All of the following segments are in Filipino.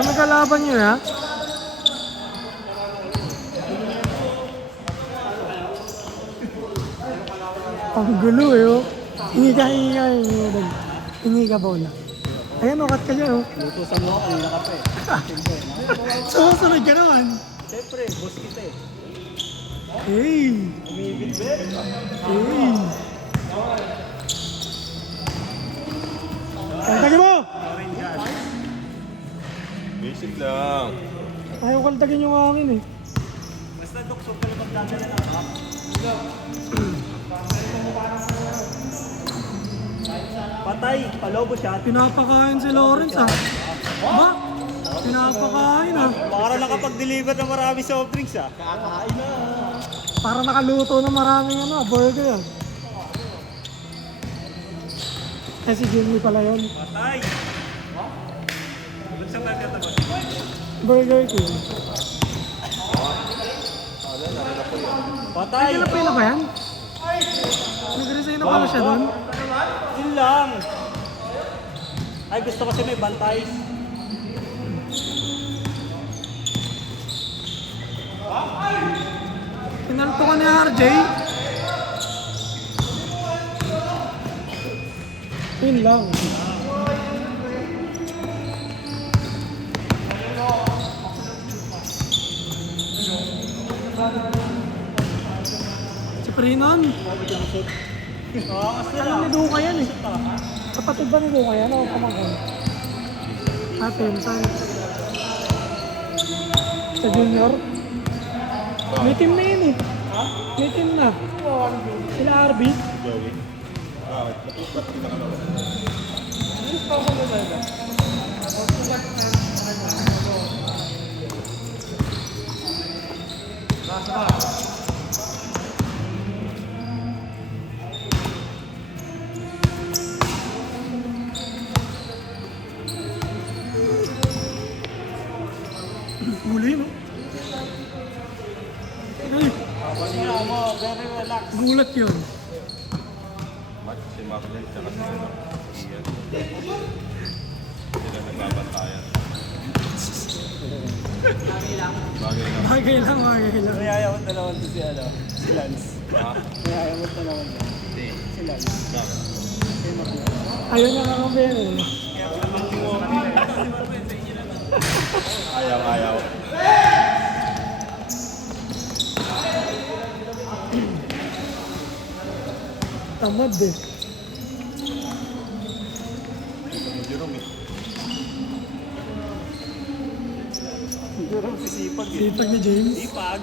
Kami kalaban nyo ya. Ang gulo eh oh. Hingi ka. Hingi ka bola. Ayan o, cut ka dyan o. Lutusan mo ako, hindi ka pa eh. Sumusunod ka naman. Siyempre, boss kita eh. Hey! Umibig ba? Hey! Kantagin mo! Basic lang. Ayaw kantagin yung hangin eh. Basta duksog ka lang magdadala ng hap. Patay, palobo siya. Pinapakain si Lawrence ah. Ba? Pinapakain ah. Para nakapag-deliver na marami soft drinks ah. Kakain na. Para nakaluto na maraming burger yan. Eh si Jimmy pala yun. Patay! Doon sa pagkatapos. Burger King. Patay! Ay, kailan ba yan? Nag-resign na pala siya doon. Yun lang. Ay, gusto kasi may bantay. Pinalto ka ni RJ. Yun lang. Si Prinon. Alam ni Duka yan eh. Kapatid ba ni Duka yan o pamangkin? Pinsan. Sa junior. May team na yun eh. May team na. Sila RB. Joey. Bakit? Ba't kita ka naman? Huli no? Ay, Paninga mo, very relax. gulat yun. Si Marlon, tsaka si Ian. Sila nagbabantayan. Bagay lang. Bagay lang. May ayaw mo naman to si ano, si Lance. Ha? May ayaw mo naman to. Hindi. Si Lance. Bakit? Ayaw niya kakambyan eh. Ayaw. Tamad eh. Jerome eh. Siguro sisipag eh. Sipag ni James. Sipag.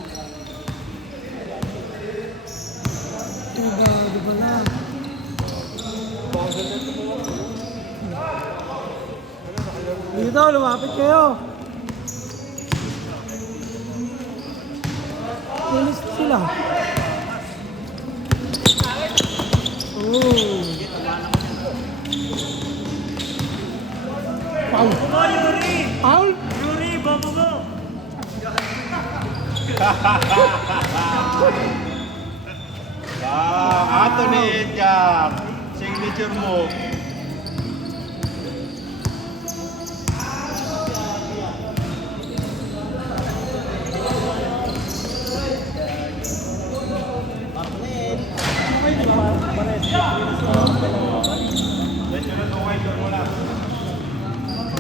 Di ba na? Dito, lumapit kayo. Linis sila. Oh. Foul. Mo, Yuri! Foul? Yuri, bobo mo! Anthony Edjak. Signature mo.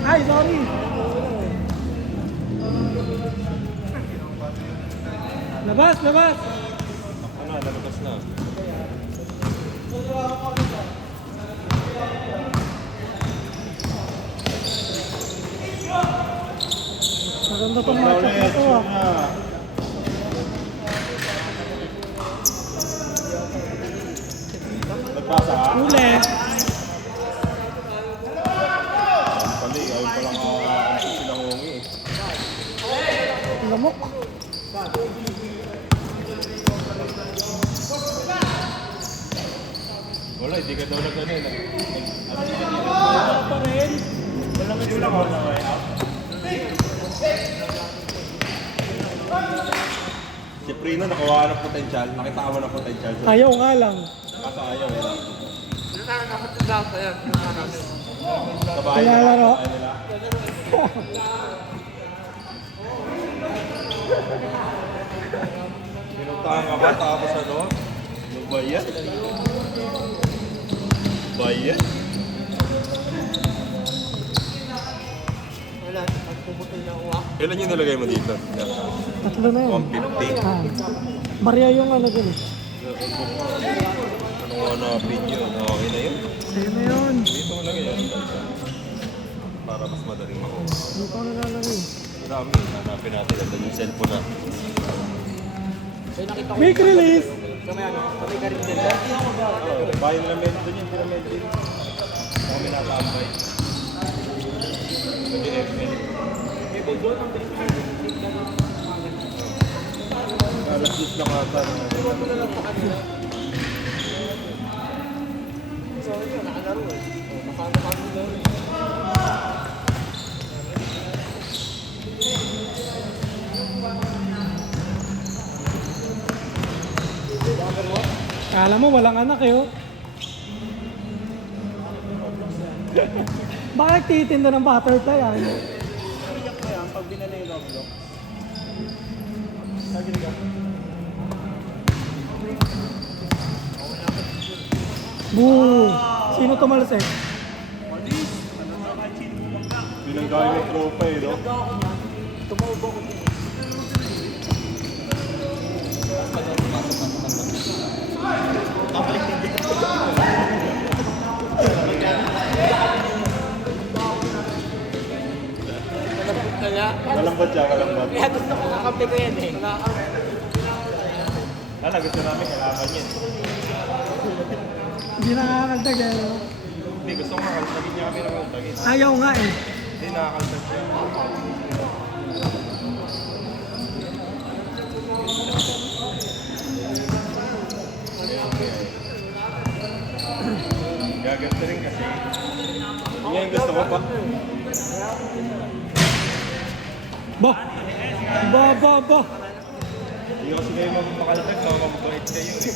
Ay, sorry. Labas. Ano, lalabas na. Maganda tong matchup na to ah. Nagpasa ka? Uli. Pali, ayaw pa lang silang hungi eh. Lamok. Wala, hindi ka daw nag-ano eh. Wala pa rin. Wala nga sila mo na Si Prino nakuha ng potential. Nakita ka mo ng potential. Ayaw nga lang. Kaso ayaw eh. Sa Kaya laro. bahay nila. Pinuntahan ka ba tapos ano? Ano ba yan? Ba yan? Ilan yung nilagay mo dito? Tatlo na yun. 150. Ah. Maria yung ano dun eh. Anong hanapin yun? Okay na yun? Sa'yo na yun. Dito mo lagay yan. Para mas madaling makuha. Hindi ko nalalagay. Marami. Hanapin natin. Andun yung cellphone na. Make release! Bayan nila medyo dun yung pinamedyo. Kami nakatambay. Sabi FL. Alas lang ata. Kala mo walang anak eh oh. Bakit titinda ng butterfly ah? Iyak ko yan pag binala yung Roblox. Lagi ka. Boo! Sino tumalsik? Malis! Ano na kahit sino bumangga? Binanggaling yung tropa eh, no? Tumaubo ko. Malambot siya, malambot. Kaya gusto ko kakampi ko yan eh. Hala, gusto namin kailangan yan. Hindi nakakaldag eh. no? Hindi, gusto ko makaltagin niya kami ng kaltagin. Ayaw nga eh. Hindi, nakakaltag siya. Gaganda rin kasi. Yan yung gusto ko pa. Ba! Ba, ba, ba! Hindi kasi kayo makaltag, mababait kayo eh.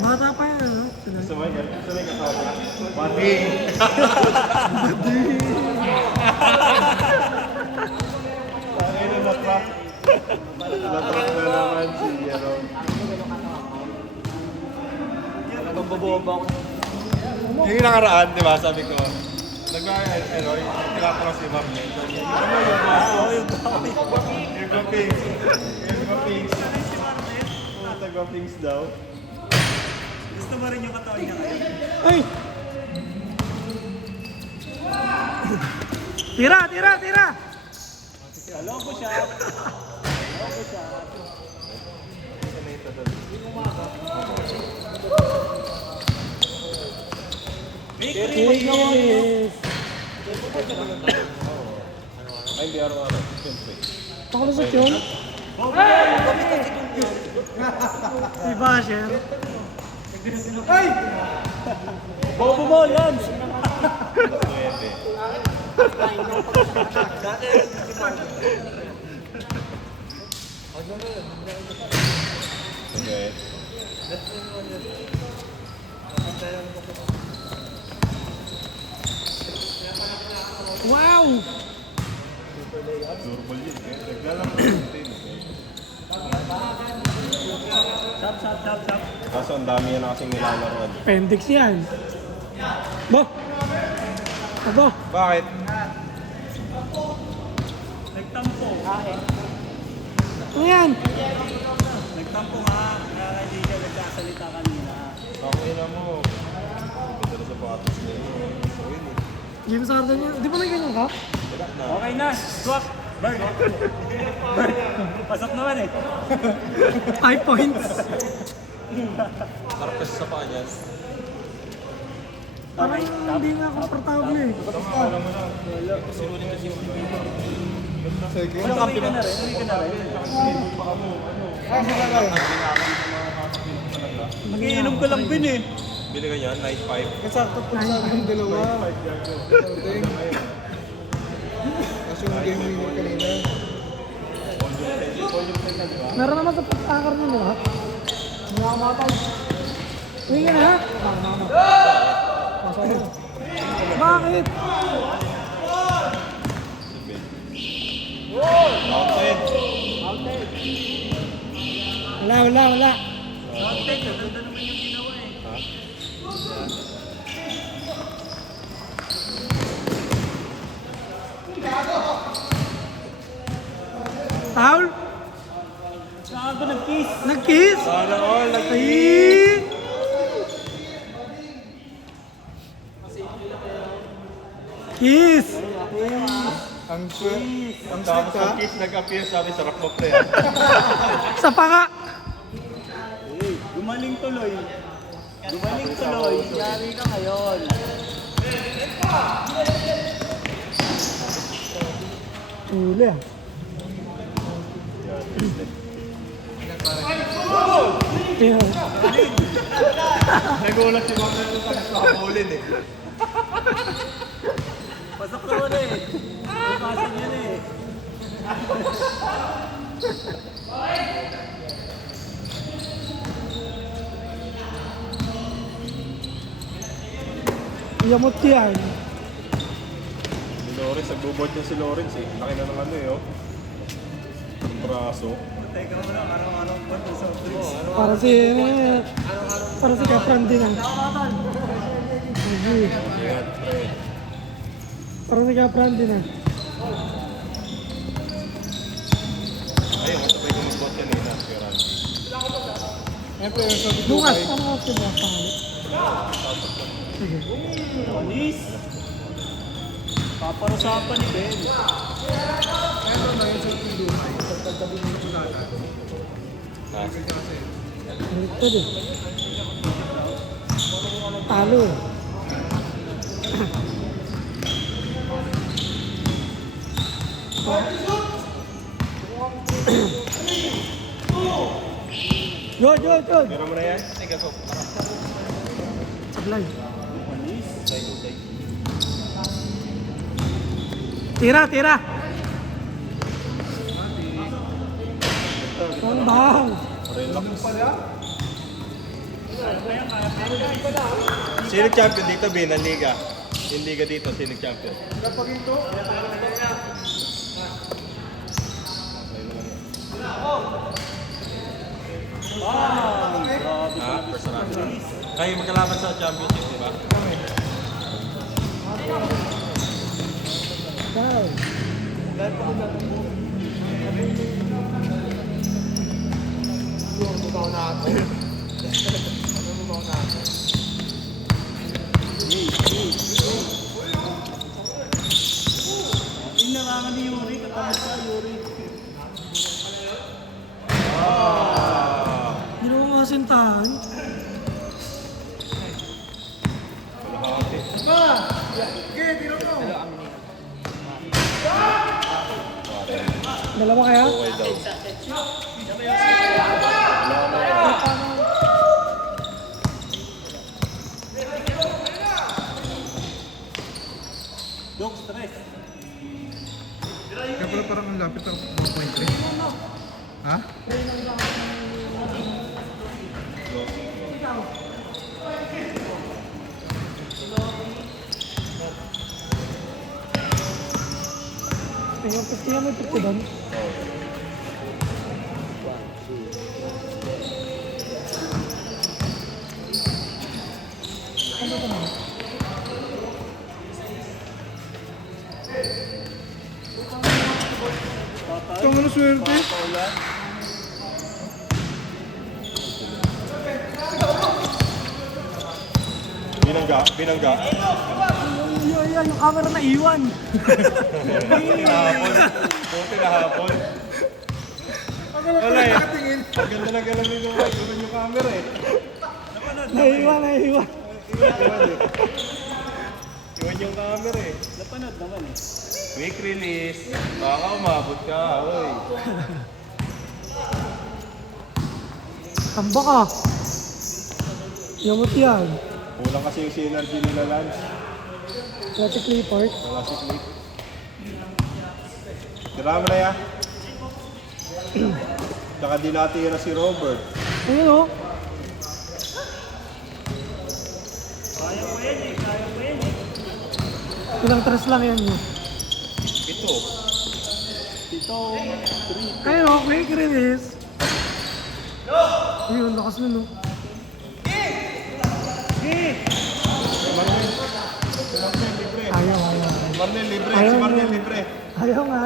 Bata pa yan, no? Sila. Gusto mo yung kasama? Bading! Ay, natrap. Natrap na naman si Jerome. Nagbaboba ako. Yung nakaraan, di ba, sabi ko, tinatanong si Ma'am niya. Yung Gwapings. Yung Gwapings. Gwapings daw. Gusto mo rin yung katawan niya ngayon? Ay! Tira, tira, tira! Alam ko siya. Yes! Ay, hindi araw-araw. Siyempre. Pakalusot yun? Si Basher. Bobo mo, Lance! Pwede. Okay. Wow! Durable yun. Naglalang ko yung team. Chop, chop, chop, chop. Kaso ang dami yan na kasing nilalaroan. Appendix yan. Ba? Aba? Bakit? Nagtampo. Ano yan? Nagtampo nga. Kaya hindi ka nagkasalita kanina. Okay na mo. Ganda na sa patos na yun. So yun eh. James Harden yan. Di ba may ganyan ka? Wala na. Okay na. Swap. Bird. Bird. Pasok naman eh. 5 points. Karpes sa panyas. Parang hindi nga komportable eh. Alam mo na. Sinulit kasi yung Uwi ka na rin. Uwi ka na rin. Nagiinom ka lang bin eh. Bili ka yan, night 5. Kasakto po sa akin yung dalawa. Kaso yung game winner kanina. Meron naman sa pag-anchor niyo lahat. Hindi ako matay. Uwi ka na ha? Bakit? Mountain. Wala. Foul? Saan ko nag-kiss? Nag-kiss? Sana all. Ay! Kiss! Ang sweet. Ang sweet ha? Kiss nag-appear sabi sarap mo pre. Sa panga! Gumaling tuloy. Yari ka ngayon. Huli ah. Kaya, Nagulat si Mama nung kakapulin eh. Pasok ka mo na eh. Pasok yan eh. yamot yan. Si Lawrence, nagbubot niya si Lawrence eh. Laki na ng ano eh oh. Ang braso. Teka mo na, araw-araw pa ito sa drinks. Para si Kapran din ah. Sige. Ingat pre. Para si Kapran din ah. Ayun, kasabay ko mag-bot yan eh na. Kaya Randy. Bukas, ano ako si Bukas pangalit? Sige. Anis. Paparusapan ni Ben. Ito din. Talo eh. Yun. Pero mo na yan? Ay, gasok. Sablay. Anis. Tira. Ang bahang. Relax. Sino champion dito, Ben? Ang liga? Yung liga dito, sino champion? Ah, personal. Kayo magkalaban sa championship, di ba? Wow. Inarangan ni Yuri, katamis ka Yuri. Hindi mo masintahan. Dalawa kaya? Okay daw. Dog stress. Kaya pala parang ang lapit ako 1.3. Ha? Tingnan mo ito doon. Ano ito naman? Ito ano swerte? Paulan. Binangga. Yung camera na iwan. Buti na hapon. Wala eh. Ang ganda na galaw nito. Iwan yung camera eh. Naiwan. Iwan yung camera eh. Napanood naman eh. Quick release. Baka umabot ka. Oy. Tamba ka. Yamot yan. Kulang kasi yung synergy nila Lance. Wala si Clifford. Wala si Click. Tira mo na yan. Tsaka di natira si Robert. Ayun o. Kaya mo yan eh, kaya mo yan eh. Ilang tres lang yan yun. Ito. Ayun o, quick release. Ayun, lakas nun o. Ayaw, ayaw. Marnel libre, Ayaw si Marnel mo. libre. Ayaw nga.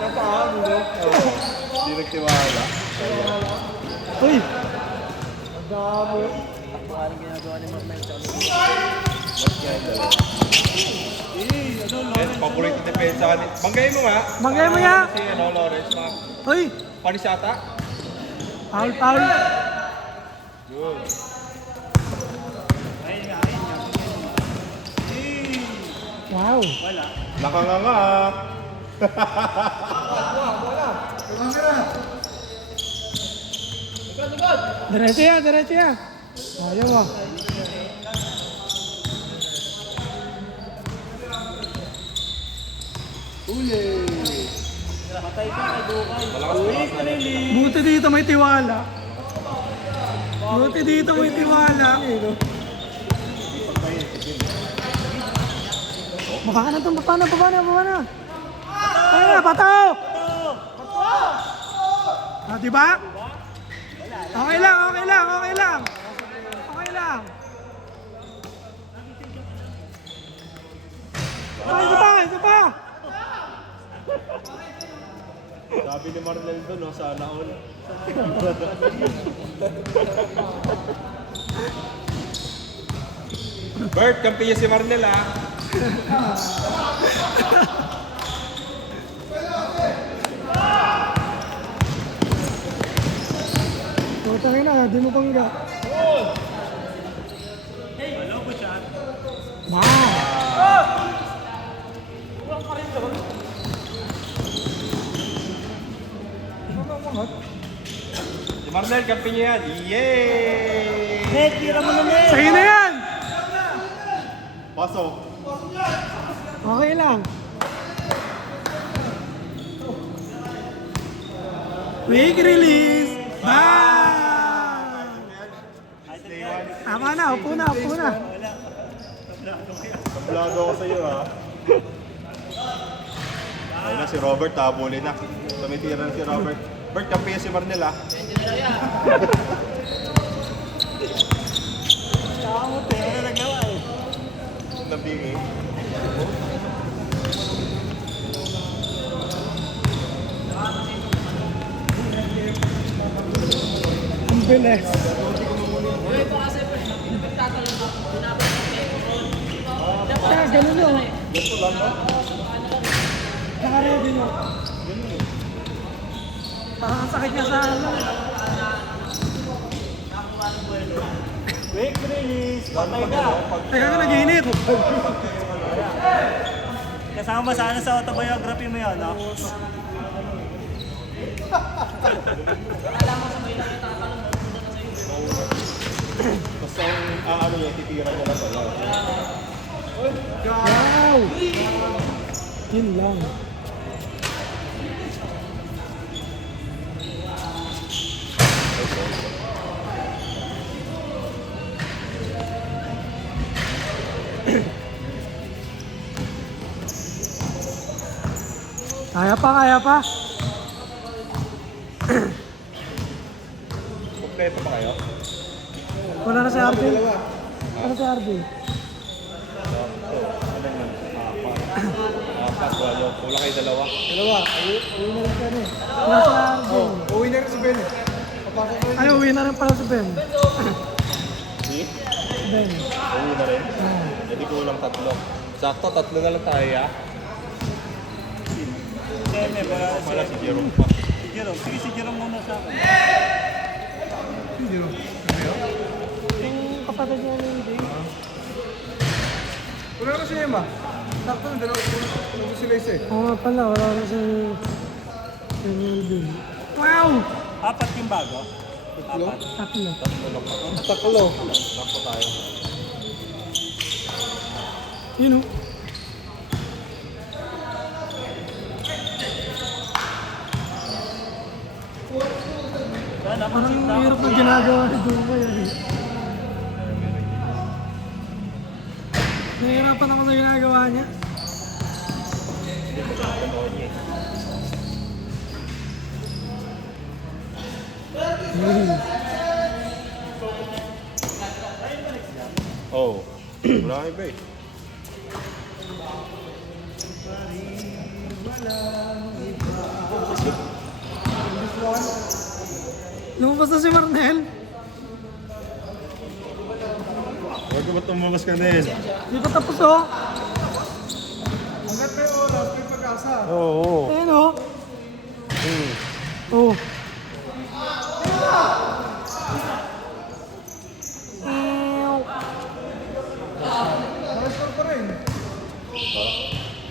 Napaano, no? Oo. Di nagtiwala. Uy! Yes, paborito depensa ka din. Banggay mo nga. Banggay mo nga. Si Lawrence, mga Uy! panisata. Foul, foul. Yun. Wow. Wala. Nakanganga. Diretso yan, diretso yan. Ayaw ah. Patay ka kay Dukay. Quick release. Buti dito may tiwala. Buti dito may tiwala. Baba ka na itong, baba na, baba na, baba na. Ay na, pataw! Ah, diba? Okay lang, okay lang, okay lang. Okay lang. Ay, isa pa, isa pa. Sabi ni Marnel doon, no, sana all. Bert, kampiya si Marnel, ah. Putang ina, di mo pangga. Hello, good shot. Wow. Si Marnel, kampiya yan. Yay! Net, tira mo na net. Sa'yo na yan. Pasok. Okay lang. Quick release. Bye! Tama na, upo na, upo na. Tablado ako sa'yo, ha. Ayun na si Robert, habulin na. Tumitira na si Robert. Bert, kampiya si Marnel, ah. Kamot eh, ano nagawa eh. Nabingi. Ang bilis. Kaya ganun yun. Naka-ready mo. Parang sakit niya sa ano. Quick release. Patay ka. Teka ka nag-iinit. Kasama sana sa autobiography mo yun, no? Basta ang ano niya, titira niya lang pala. Wow! Yun lang. Kaya pa, kaya pa. Kompleto pa kayo? Wala na si RB. Wala si RB. Apat, wala. Wala kayo dalawa. Uwi na rin siya eh. Wala si RB. Uwi na rin si Ben. Papasok ko Ay, uwi na rin pala si Ben. Si? Ben. Uwi na rin. Jadi kulang tatlo. Sakto, tatlo na lang tayo, ah. Hindi, wala na Wala si si Jerome pa. Si Jerome. Sige, si Jerome muna sa akin. Hindi mo. Yung kapatid niya hindi. Wala na si Emma. Sakto na dalawa. Ano sila isa eh. Oo nga pala, wala na si Melvin. Wow! Apat yung bago. Apat. Tatlo. Taklo. Sakto tayo. Yun o. Parang hirap ng ginagawa ni Dumay. Nahihirapan ako sa ginagawa niya. Oh. Wala kang iba eh. Lumabas na si Marnel. Huwag ka ba tumabas ka din? Hindi pa tapos oh. Hanggat may oras, may pag-asa. Oo.